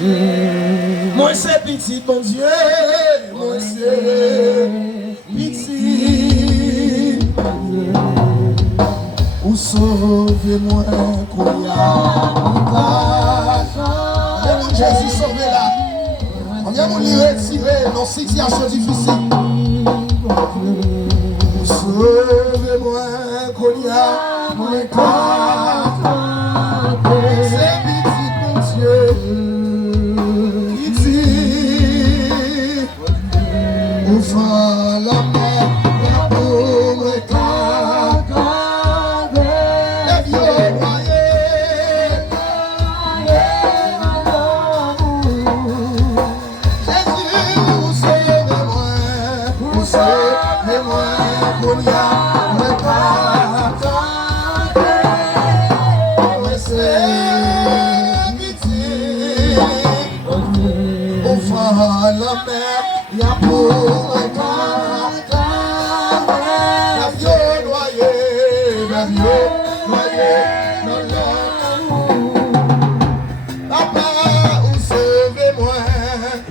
Moi c'est petit, mon Dieu, moi c'est petit. Ou sauvez-moi, qu'on y a. Mon Jésus, sauvez-la. On vient nous lui retirer dans cette situation difficile. Ou sauvez-moi, qu'on y a. C'est petit, mon Dieu. Ouvre la mer, la pauvre cagade, les vieux noyés, Jésus, vous sauvez-moi, qu'on y a le cagade, mais c'est pitié, ouvre la mer. Y'a pour un cas, la vieux noyé, non, non. Papa,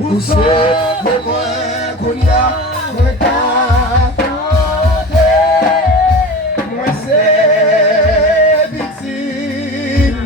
ou sauvez-moi, qu'on y a un cas. Moi c'est victime.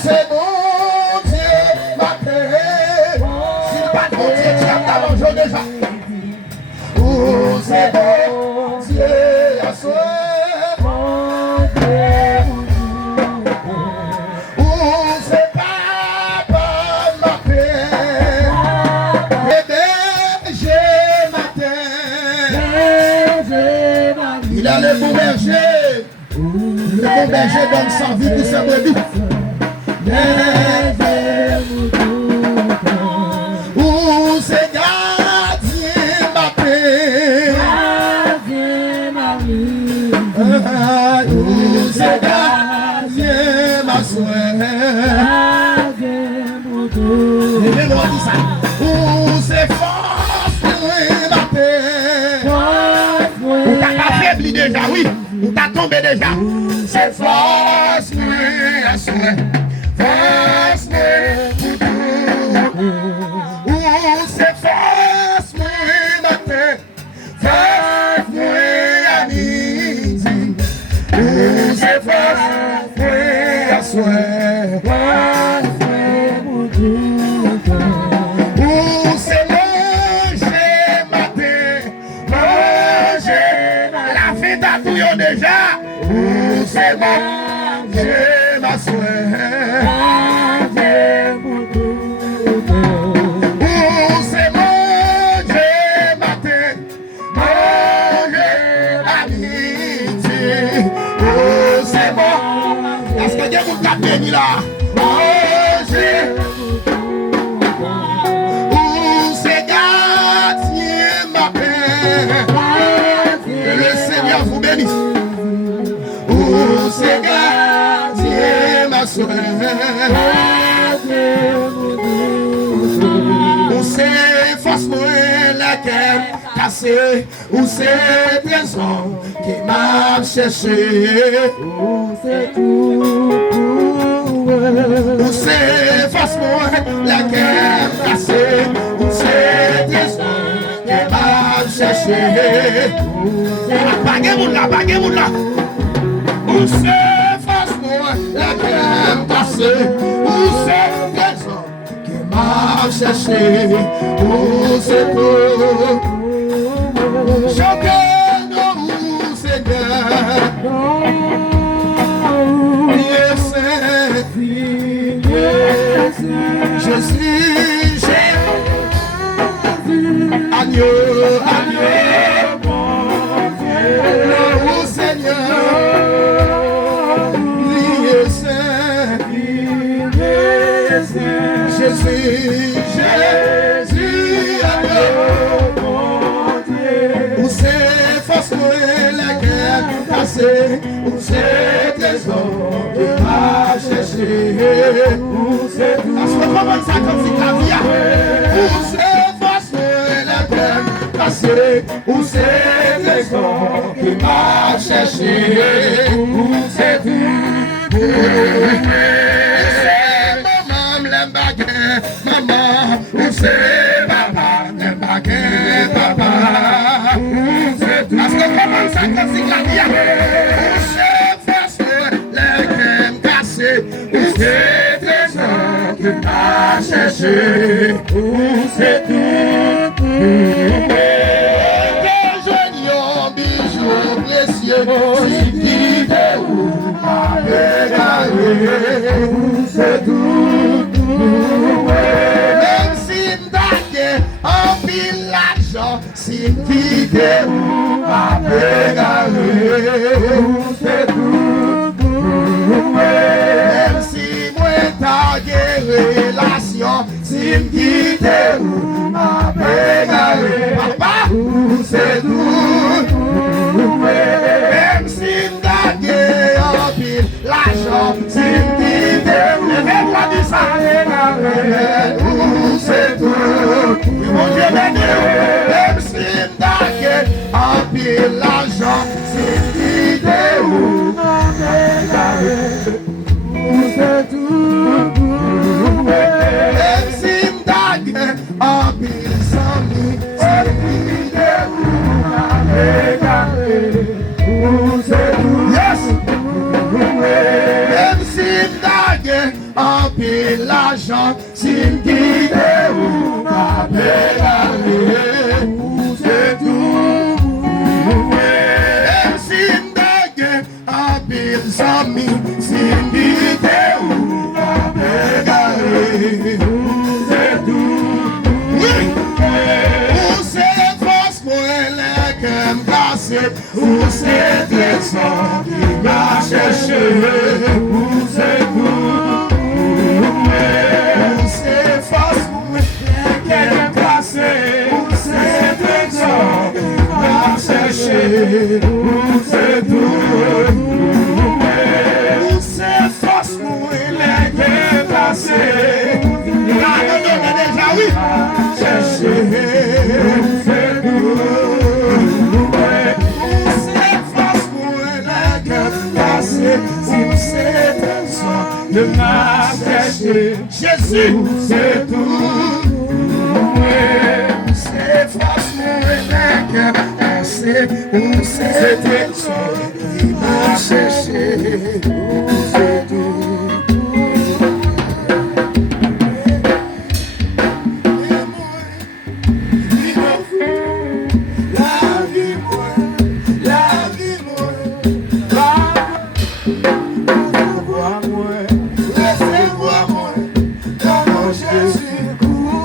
C'est bon Dieu, ma paix. Si le pas bon Dieu, tu as ta mangeau déjà. C'est bon Dieu, à soi. C'est papa, ma paix. Berger matin. Il a le bon berger. Le bon berger donne sa vie pour sa brebis. Où c'est gardien ma paix, où c'est gardien ma soeur, où c'est force ma paix, où t'as affaibli déjà, oui, où t'as tombé déjà, c'est force ma soeur. C'est force moi matin, force moi à midi, c'est force moi à soir, c'est manger matin, manger la vie t'attouille déjà, c'est manger ma soeur. Béni là, manger, où c'est gardien ma paix, que le Seigneur vous bénisse, où c'est gardien ma soeur, où c'est force-moi la guerre cassée, où c'est trésor qui m'a cherché, où c'est tout. Où c'est face-moi la guerre cassée, où c'est des gens qui m'a cherché. Baguez-vous là. Où c'est face-moi la guerre cassée, où c'est des gens qui m'a cherché. Où c'est tout. Chantez-nous, Seigneur. Jésus, agneau, mon Dieu, ô Seigneur, lui est saint, Jésus, où c'est force la guerre cassée, où c'est trésor qui m'a cherché, où c'est tout. Parce que comment ça comme si la vie, où c'est force la guerre cassée, où c'est trésor qui m'a cherché, où c'est tout. Maman, où c'est papa, papa, c'est tout. Parce que comment ça comme si la vie, où c'est force les crèmes cassées, où c'est trésor qui m'a cherché, où c'est tout. Que joignons bijoux précieux, si qui est où m'a régalé, où c'est tout. Même si m'dagé en pile l'argent, si m'quitte ou m'a régalé, c'est tout. Même si moi t'agé relation, si m'quitte ou m'a régalé, papa, c'est tout. Même si m'dagé en pile l'argent, si m'quitte ou m'a c'est tout. Mon Dieu béni, même si m'dagé en pile l'argent, c'est l'idée où c'est tout. Même si m'dagé en pile sans lui, c'est l'idée où c'est tout. Yes. Même si m'dagé en pile l'argent, si m'guide ou m'appelle à c'est tout. Même si m'dagé en pile amis, si m'guide ou m'appelle à c'est tout. Oui. Où c'est force pour les cœurs cassés, où c'est trésor qui m'a cherché, où c'est tout. Où c'est tout, où c'est force pour les dépasser. La donne déjà oui. Chercher, où c'est tout, où c'est force pour les dépasser. Si c'est ça de m'a cherché, Jésus, c'est tout. Où c'est force pour les dépasser. Où c'est trésor qui m'a cherché, où c'est tout. La vie moi, laissez-moi moi, dans mon Jésus, cours.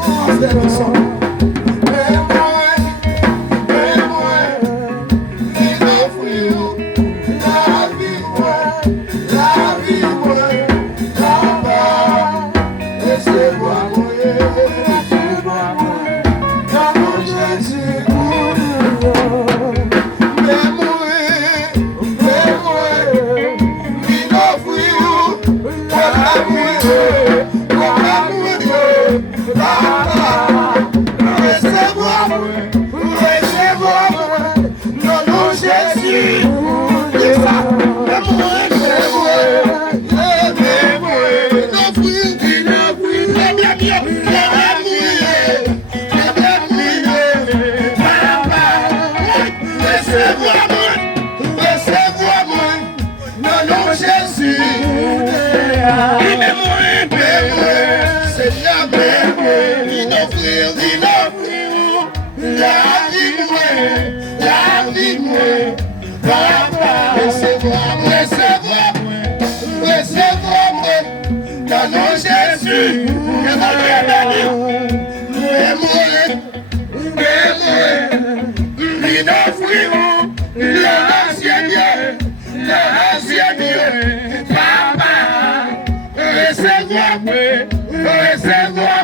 Recevez-moi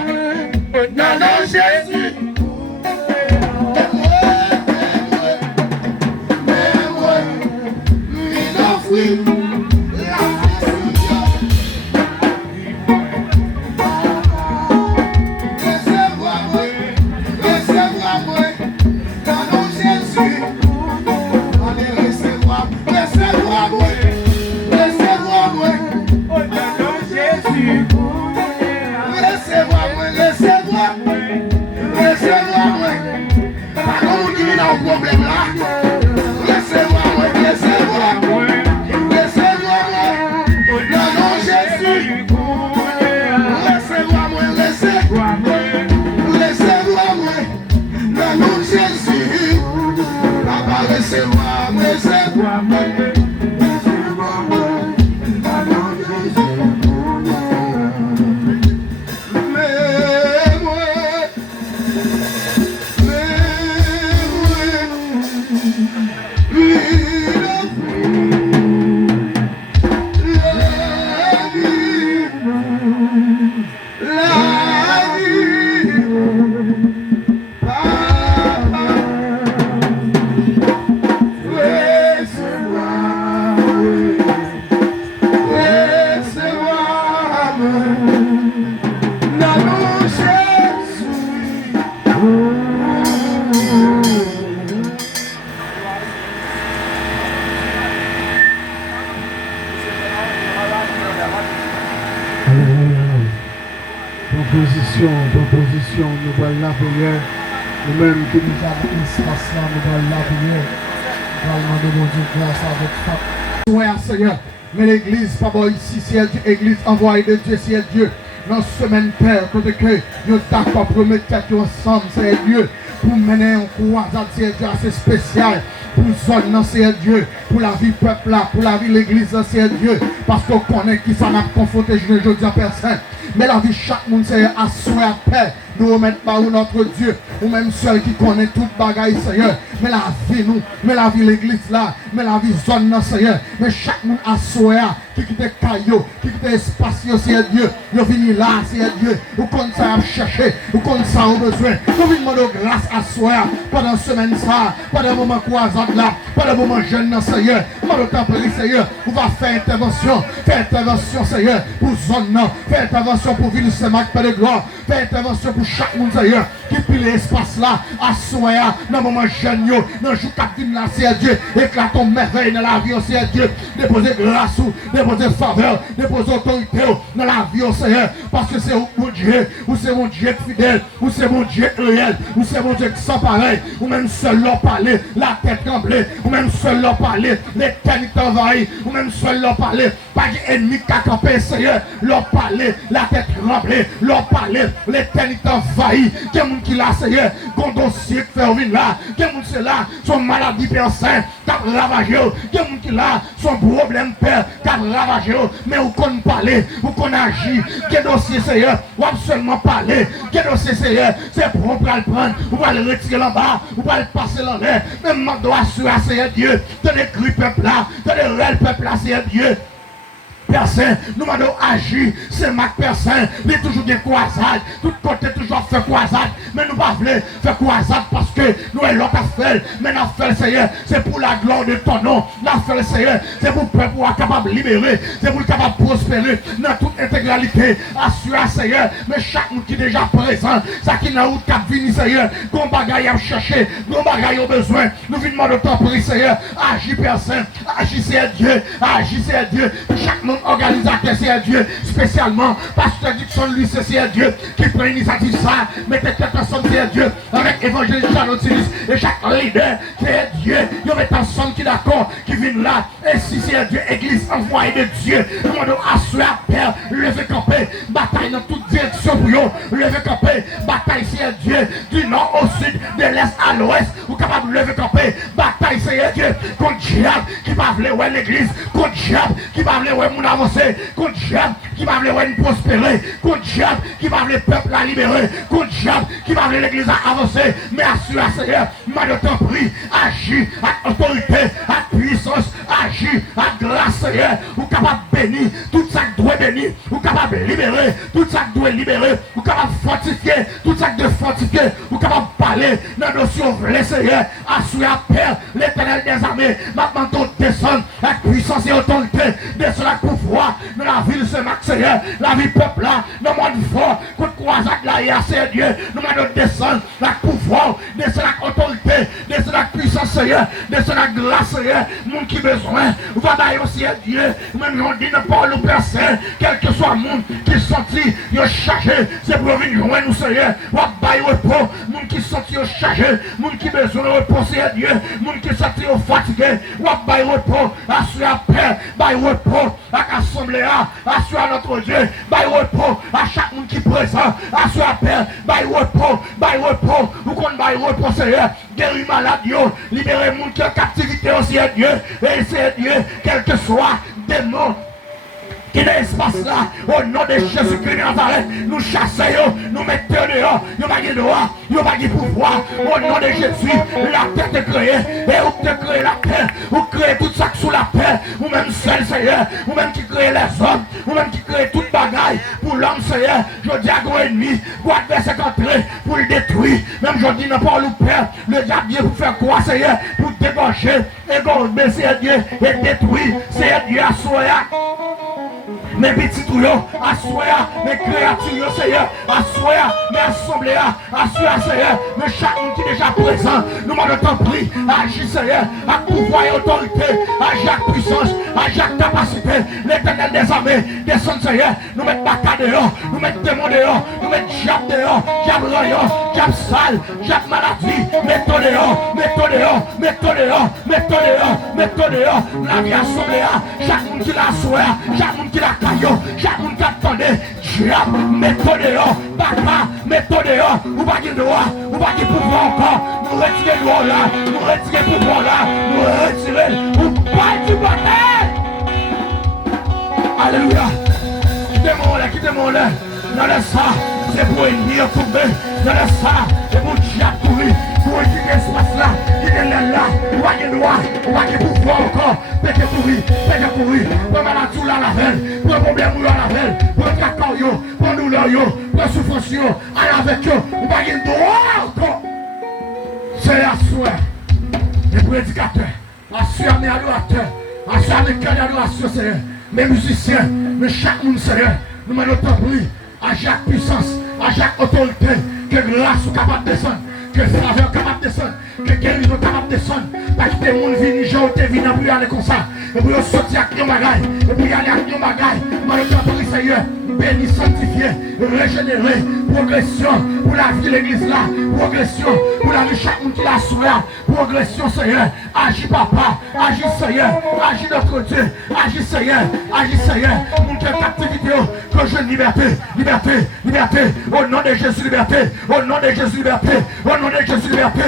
dans nom Jésus. Problème là, laissez-moi, laissez-moi, laissez-moi, dans nom Jésus, laissez-moi, laissez-moi, dans nom Jésus, papa, laissez-moi, laissez-moi. Proposition, nous allons la prière. Nous-mêmes que nous avons un espace là, nous allons la prière. Nous allons demander mon Dieu grâce avec ça. Ouais, Seigneur, mais l'église, papa, ici, c'est Dieu, église envoyée de Dieu, c'est Dieu. Dans la semaine, Père, côté que nous d'accord pour mettre tête ensemble, c'est Dieu. Pour mener un croisade, c'est Dieu assez spécial. Pour zone, c'est Dieu. Pour la vie peuple là, pour la vie l'église, c'est Dieu. Parce qu'on connaît qui ça n'a confronté, je ne dis à personne. Mais la vie chaque monde c'est à souhait à paix. Nous remettons pas notre Dieu, ou même seul qui connaît toute bagaille, Seigneur. Mais la vie nous, mais la vie l'église là, mais la vie zone là, Seigneur. Mais chaque monde a souhait, qui quitte caillou, qui quitte espace, c'est Dieu. Nous venons là, c'est Dieu. Ou comme ça à chercher, ou comme ça au besoin. Nous venons demander grâce à souhait pendant semaine ça, pendant le moment croisade là, pendant le moment jeune là, Seigneur. Pendant le temps pris, Seigneur, on va faire intervention, Seigneur, pour zone là, faire intervention pour ville Saint-Marc, Père de gloire, faire intervention pour chaque monde, Seigneur, qui pile l'espace là, à soya, dans le moment jeune, dans le jour 4 là, c'est Dieu, éclate ton merveille dans la vie, c'est Dieu, déposer grâce, déposer faveur, déposer autorité dans la vie, Seigneur, parce que c'est mon Dieu, ou c'est mon Dieu fidèle, ou c'est mon Dieu réel, ou c'est mon Dieu sans pareil, ou même seul leur parler, la tête tremblée, ou même seul leur parler, l'éternité envahie, ou même seul leur parler, pas d'ennemi qui a campé, Seigneur, leur parler, la tête tremblée, leur parler, l'éternité envahie, quel monde qui l'a, Seigneur, qu'on dossier qui fait venir là, quel monde c'est là, son maladie personne, qui a ravagé, quel monde qui l'a, son problème père, qui a ravagé, mais où qu'on parle, où qu'on agit, quel dossier, Seigneur, ou absolument parler, quel dossier, Seigneur, c'est pour on va le prendre, on va le retirer là bas, on va le passer là l'air, même on doit assurer, Seigneur Dieu, de l'écrit peuple là, de l'écrit peuple là, Seigneur Dieu. Personne, nous m'avons agi, c'est ma personne, il est toujours des croisades, tout côté toujours fait croisade, mais nous pas voulons faire croisade parce que nous avons l'autre affaire, mais l'affaire Seigneur, c'est pour la gloire de ton nom, l'affaire Seigneur, c'est pour le peuple pour être capable de libérer, c'est pour être capable de prospérer dans toute intégralité, assurer Seigneur, mais chaque monde qui est déjà présent, ça qui n'a pas cap vini Seigneur, qu'on bagaille à chercher, qu'on bagaille au besoin, nous venons de temps pris Seigneur, agis personne, agis c'est Dieu, agis c'est Dieu, chaque monde organisateur c'est Dieu, spécialement Pasteur Dixon lui c'est Dieu qui prend l'initiative ça, mettez tête ensemble c'est Dieu, avec évangéliste Charlotilis et chaque leader c'est Dieu, ils mettent ensemble qui d'accord, qui viennent là, et si c'est Dieu, église envoyée de Dieu, nous demandons assurer à Père, lever camper, bataille dans toute direction pour eux, lever camper, bataille c'est Dieu, du nord au sud, de l'est à l'ouest, ou capable de lever camper, bataille c'est Dieu, contre diable qui va vouloir ouais l'église, contre diable qui va vouloir ouais mon avancer, contre diable qui va vouloir ouais prospérer, contre diable qui va vouloir le peuple à libérer, contre diable qui va vouloir l'église à avancer, mais assurer Seigneur, M'a t'en prie, agis avec autorité, avec puissance, agis avec grâce, Seigneur. Ou capable de bénir tout ça qui doit bénir, ou capable de libérer tout ça qui doit libérer, ou capable de fortifier tout ça qui doit fortifier, ou capable de parler dans la notion vraie, Seigneur. Assurer à Père, l'Éternel des armées, maintenant ton descend avec puissance et autorité, descend avec pouvoir dans la ville de Saint-Marc, Seigneur, la vie peuple là, dans le monde fort, contre croisade là, et à Dieu, nous allons descendre avec pouvoir, descend avec autorité, descend avec puissance, Seigneur, descend avec grâce, Seigneur, monde qui besoin, va d'ailleurs aussi Dieu, même on dit ne pas le personne, quel que soit le monde qui senti, il est chargé, c'est pour venir joindre nous, Seigneur, va bailler repos, monde qui senti, il est chargé, monde qui besoin de repos, Seigneur Dieu, monde qui senti, il est fatigué, va bailler repos, assurer à paix, bailler repos, à l'assemblée, assurer à notre Dieu, bailler repos, à chaque monde qui présent, assurer à paix, bailler repos, ou qu'on baille repos, Seigneur, guérir malade, libérer monde qui est en captivité aussi, Dieu, et c'est Dieu, quel que soit démon qui est dans l'espace là, au nom de Jésus-Christ de Nazareth, nous chassons, nous mettons dehors, nous n'avons pas de droit, nous n'avons pas de pouvoir, au nom de Jésus, la terre est créée, et vous te créez la terre, vous créez tout ça sous la terre, vous même seul Seigneur, vous même qui créez les hommes, vous même qui créez toute bagaille, pour l'homme Seigneur, je dis à gros ennemi, pour adversaire entrer, pour le détruire, même je dis non pas le Père, le diable vient pour faire quoi Seigneur, pour débaucher, égorger Seigneur Dieu, et détruire, Seigneur Dieu à soi. Mes petits tuyaux, assoya, mes créatures, Seigneur, assoya, mes assemblées, assoya, Seigneur, mais chaque monde qui est déjà présent, nous m'en t'en prie, agis, Seigneur, à pouvoir et autorité, agis avec puissance, agis avec capacité, l'Éternel des armées, descend, Seigneur, nous mettons baka dehors, nous mettons démon dehors, nous mettons diable dehors, diable rayon, diable sale, diable maladie, mettons dehors, mettons dehors, mettons dehors, mettons dehors, mettons dehors, la vie assemblée, chaque monde qui l'a assoya, chaque monde qui l'a chaque monde qui attendait, diable, mettons dehors, baka, mettons dehors, ou pas de droit, ou pas de pouvoir encore, nous retirons le là, nous retirons le pouvoir là, nous retirons, ou pas du bataille. Alléluia. Quittez-moi là, dans le ça, c'est pour ennemi tomber, dans le ça, c'est pour diable courir, pour étudier l'espace là, il est là, ou pas de droit, ou pas de pouvoir encore, pété courir, pour maladie là la veille, pour problème ou la veille, pour cacao, pour douleur, pour souffrance, aller avec eux, ou pas de droit encore. C'est la soeur, les prédicateurs, assurer mes adorateurs, assurer mes cœurs d'adoration, Seigneur, mes musiciens, mais chaque monde, Seigneur, nous mettons notre bruit, à chaque puissance, à chaque autorité, que grâce soit capable de descendre, que faveur capable de descendre, que guérison capable de descendre, parce que les gens viennent, les gens viennent pour y aller comme ça, et pour sortir avec nos bagailles, et pour y aller avec nos bagailles, nous mettons Seigneur, béni, sanctifié, régénéré, progression pour la vie de l'église là, progression pour la vie de chaque monde qui l'a souhaité, progression Seigneur, agis papa, agis Seigneur, agis notre Dieu, agis Seigneur, mon qui est captivité, que je liberté, au nom de Jésus liberté, au nom de Jésus liberté, au nom de Jésus liberté,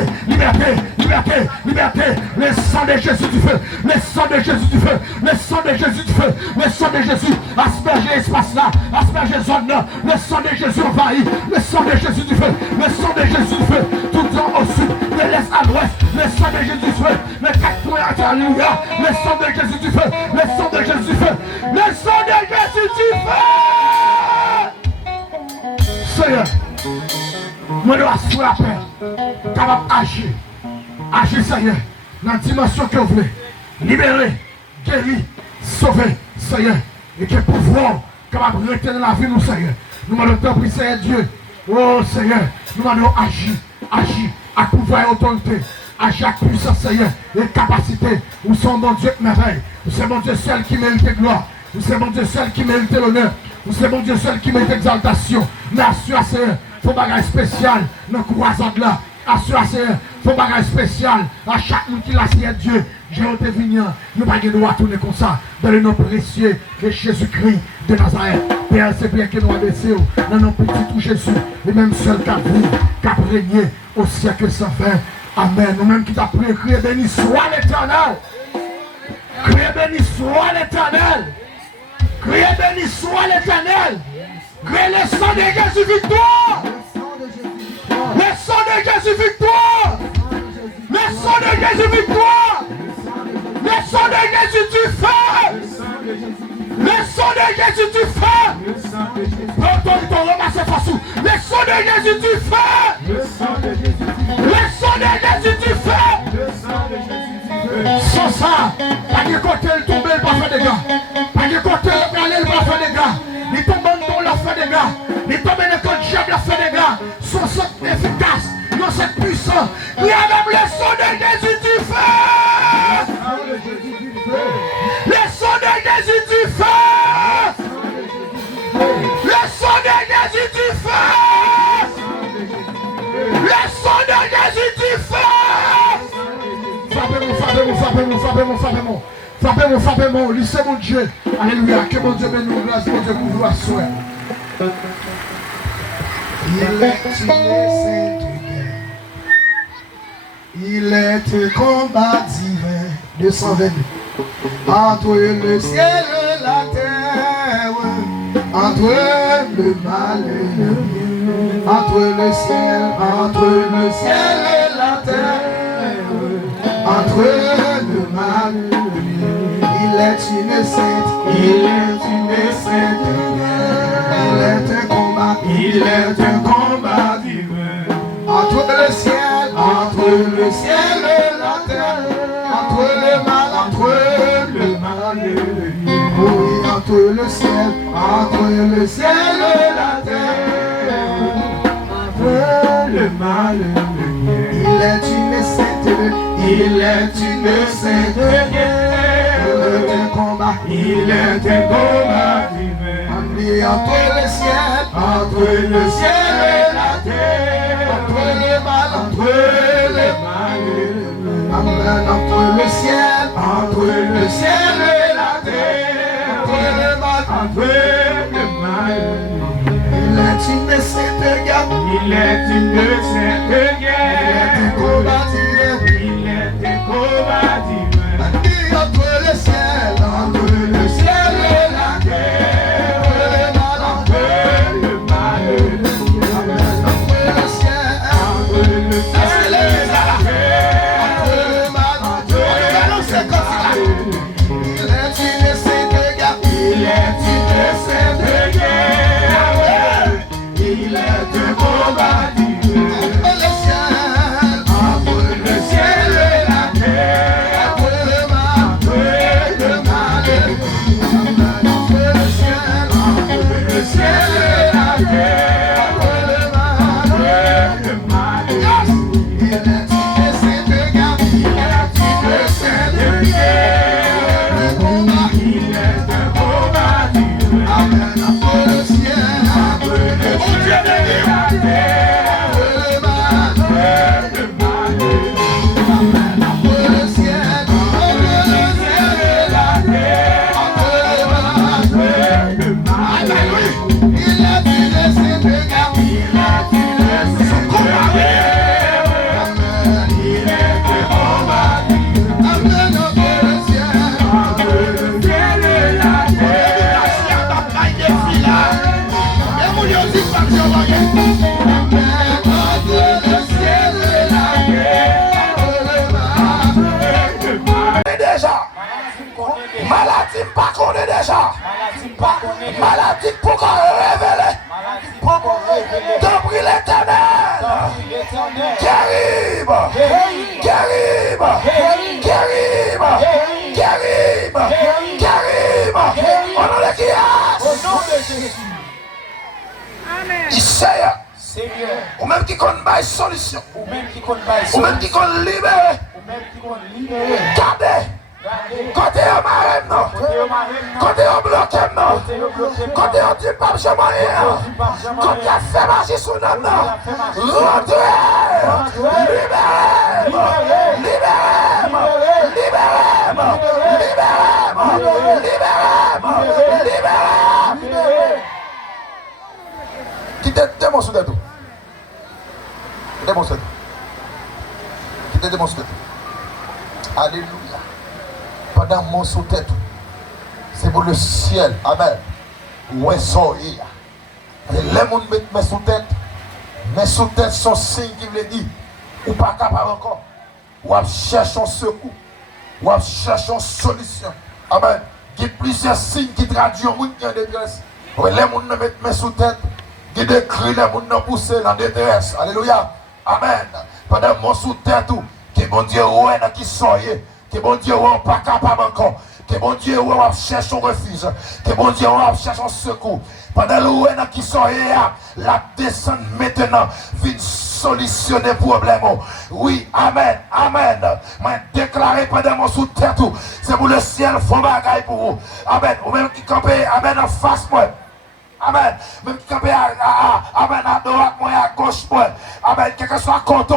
liberté, le sang de Jésus du feu, le sang de Jésus du feu, le sang de Jésus du feu, le sang de Jésus, asperger l'espace là, asperger zone là, le sang de Jésus envahit, le sang de Jésus du feu, le sang de Jésus du feu, tout en au sud, de l'est à l'ouest, le sang de Jésus du feu, le 4 points, alléluia, le sang de Jésus du feu, le sang de Jésus du feu, le sang de Jésus du feu. Seigneur, moi je dois assurer la paix, capable d'agir, Seigneur, dans la dimension que vous voulez, libérer, guérir, sauver, Seigneur, et que pouvoir capable de rester dans la vie, nous, Seigneur. Nous demandons de prier, Seigneur Dieu. Oh, Seigneur, nous demandons agir, à pouvoir et autorité, agir à puissance, Seigneur, et capacité. Nous sommes mon Dieu de merveille. Nous sommes mon Dieu seul qui mérite gloire. Nous sommes mon Dieu seul qui mérite l'honneur. Nous sommes mon Dieu seul qui mérite exaltation. Mais assure, Seigneur, il faut bagage spécial dans le croisade là. Assure, Seigneur, il faut bagage spécial à chaque monde qui l'a, Seigneur Dieu. J'ai été venu, nous n'avons pas de droit tourner comme ça. Dans le nom précieux de Jésus-Christ de Nazareth. Père, c'est bien que nous abaissons dans nos petits tout Jésus. Et même seul qu'à vous, qu'à régner au siècle sans fin. Amen. Nous-mêmes qui t'avons prié, criez béni soit l'Éternel. Criez béni soit l'Éternel. Criez béni soit l'Éternel. Criez le sang de Jésus victoire. Le sang de Jésus victoire. sang de Jésus du feu. Le sang de Jésus du feu. Ton ramasse façon. Le sang de Jésus du feu. Le sang de Jésus du feu. Sans ça, pas de côté le tomber, il va faire des gars. Pas de côté le aller, il va faire des gars. Il tombe dans le fait des gars. Il tombe dans le diable, il fait des gars. Sans cette efficace, non cette puissance. Il y a même le sang de Jésus du feu. Le sang de Jésus du feu. Le sang de Jésus du feu. Le sang de Jésus du feu. Frappez-moi, lycée mon Dieu. Alléluia, que mon Dieu bénisse, grâce, mon Dieu couvre à soi. Il est une sainte guerre. Il est un combat divin. 222. Entre le ciel et la terre, entre le mal et le bien, entre le ciel et la terre, entre le mal et le bien. Il est une sainte guerre. Il est un combat divin. Entre le ciel et la terre, entre le mal et le bien. Oui, entre le ciel et la terre, entre le mal et le bien. Il est une sainte guerre. Il est un combat divin. Entre le ciel et la terre, entre le mal et le bien. Amen. Entre le ciel et la terre, entre le mal et le bien. Il est une sainte guerre. Il est un combat divin. Entre le ciel et la terre, entre le mal et le bien. Entre le ciel et la terre, entre le mal et le bien. Il est une sainte guerre. Il est un combat divin. Entre le ciel et la terre, entre le mal et le bien. Entre le ciel et la terre, entre le mal et le bien. Il est une sainte guerre. Il est un combat divin. Amen. Entre le ciel et la terre, entre le mal et le bien. Amen. Entre le ciel et la terre, entre le mal et le bien. Il est une sainte guerre. Amen. Il est un combat divin. Amen. Entre le ciel et la terre. Amen. Entre le ciel et la terre, entre le mal et le bien. Déjà, maladie pas connaît déjà. Maladie pour qu'on révèle. D'abri l'éternel. Guérim. Au nom de qui? Isaiah. Ou même qui compte bailler solution. Ou même qui compte libérer. Gardez. Côté au marème non. Côté au bloqué non. Côté au dit pas jamais. Côté à faire marcher sous notre nom. Rentrez. Libérez. Qui te démontre de tout. Qui te démontre de tout. Alléluia. Pendant mon sous-tête, c'est pour le ciel. Amen. Où est soleil. Et les gens mettent mes sous-têtes sont signes qui veulent dire ou pas capable encore. Ou chercher un secours. ou chercher une solution. Amen. Il y a plusieurs signes qui traduisent les gens qui sont en détresse. Les gens mettent main sous tête. Il y a des cris, les gens poussent en détresse. Alléluia. Amen. Pendant mon sous tête, que bon Dieu ouais qui soyez, que bon Dieu ouais pas capable encore, que bon Dieu ouais cherche un refuge, que bon Dieu ouais cherche un secours. Pendant le ouais qui soyez, la descente maintenant vient solutionner le problème. Oui, amen, amen. Je déclaré pendant mon sous tête, c'est pour le ciel, il faut bagaille pour vous. Amen. Ou même qui campez, amen, en face moi. Amen. Même qui campé amen, à droite, moi, à gauche, moi. Amen. Quel que soit côté,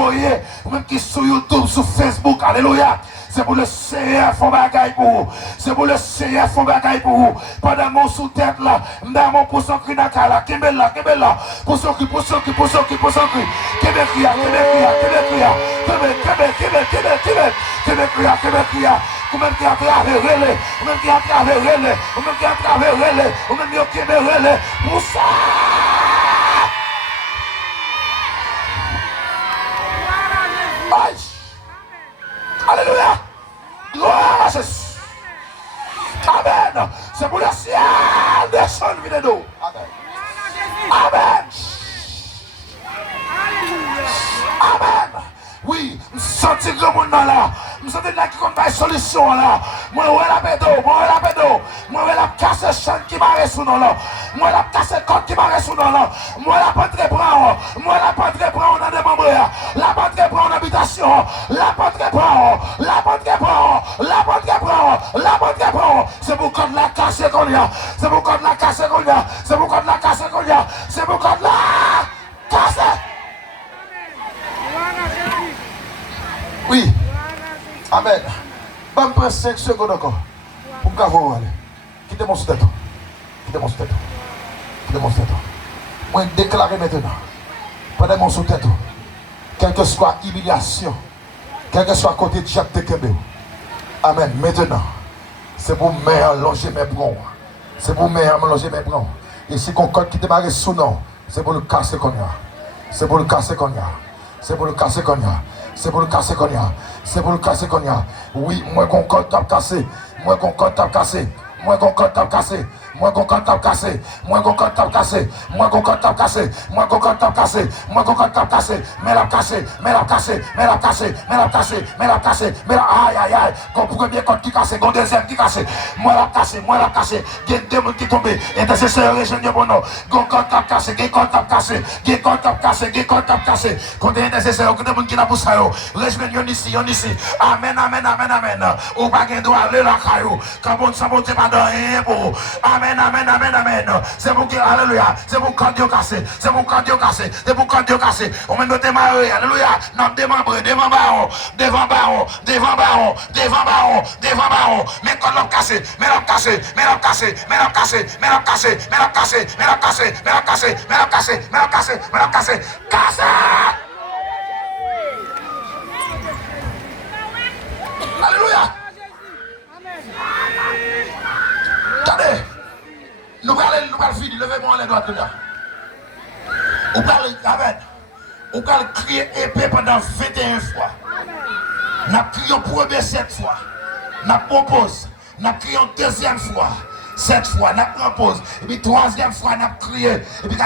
ou même qui sur YouTube, sur Facebook. Alléluia. C'est pour le Seigneur, font bagaille pour vous. C'est pour le Seigneur, font bagaille pour vous. Pendant mon sous-tête là, dans mon pousson qui n'a qu'à là, qui est là, pousson qui, pousson qui, pousson qui, pousson qui, qui me crie, ou même qui a travers relais, ou même qui a travers relais, ou même qui a travers relais, ou même qui a travers relais, pour ça. Aïe. Alléluia. Gloire à Jésus. Amen. C'est pour le ciel descendre vide d'eau. Amen. Amen. Amen. Oui, je sens que le monde là. Je sens que qui compte pas solution là. Moi, je la pédo. Moi, je la casse champ qui m'a sous nous là. Moi, la casse côte qui m'a sous nous là. Moi, la pas très prendre. Moi, la pas très prendre dans des membres. La pas très prendre en habitation. La pas très prendre. La pas très prendre. La pas très prendre. La pas très prendre. C'est pour qu'on la casse qu'on y a. C'est pour qu'on la casse qu'on y a. C'est pour qu'on la casse qu'on y a. C'est pour qu'on la casse. Oui. Amen. Je vais prendre 5 secondes encore. Pour me voir. Quittez mon sous-tête. Quittez mon sous-tête. Quittez mon sous-tête. Moi, déclarer maintenant. Pendant mon sous-tête. Quelle que soit humiliation. Quel que soit côté de Jacques Tekembe. Amen. Maintenant. C'est pour me longer mes bras. C'est pour me longer mes bras. Et si qu'on compte qui démarre sous nom, c'est pour le casser qu'on y a. C'est pour le casser qu'on y a. C'est pour le casser qu'on y a. C'est pour le casser qu'on y a. C'est pour le casser qu'on y a. Oui, moi qu'on compte tape cassé. Moi qu'on compte tape cassé. Moi qu'on compte tape cassé. Moi qu'on compte tape cassé. Moi qu'on compte tape cassé. Moi qu'on compte tape cassé. Moi qu'on compte tape cassé. Moi qu'on compte tape cassé. Mais la cassé. Mais la cassé. Mais la cassé. Mais la cassé. Mais la cassé. Mais la aïe aïe aïe. Qu'on premier compte qui cassé. Qu'on deuxième qui cassé. Moi la cassé. Moi la cassé. Il y a deux monde qui tombé. Intercesseur régionnaire bon nom. Qu'on compte tape cassé. Qu'on compte tape cassé. Qu'on compte tape cassé. Qu'on compte tape cassé. Qu'on est intercesseur. Qu'on est monde qui n'a pas ça yo. Régionnaire yon ici. Amen amen amen amen. Ou pas qu'un doit aller la caillou. Quand bon ça monte pas dans rien pour. Amen amen amen amen. C'est pour que alléluia. C'est pour quand Dieu cassé. C'est pour quand Dieu cassé. C'est pour quand Dieu cassé. On met notre main alléluia. Non démembré devant baron. Devant baron. Devant baron. Devant baron. Devant baron. Mais quand l'homme cassé. Mais l'homme cassé. Mais l'homme cassé. Mais l'homme cassé. Mais l'homme cassé. Mais l'homme cassé. Mais l'homme cassé. Mais l'homme cassé. Mais l'homme cassé. Mais l'homme cassé. Mais l'homme cassé. Cassé. Alléluia. Attendez. Nous allons finir. Levez-moi les doigts de là. On parle, amen. On parle crier épée pendant 21 fois. Nous crions première 7 fois. Nous propose. Nous crions deuxième fois. 7 fois. Nous propose. Et puis troisième fois, nous crions. Et puis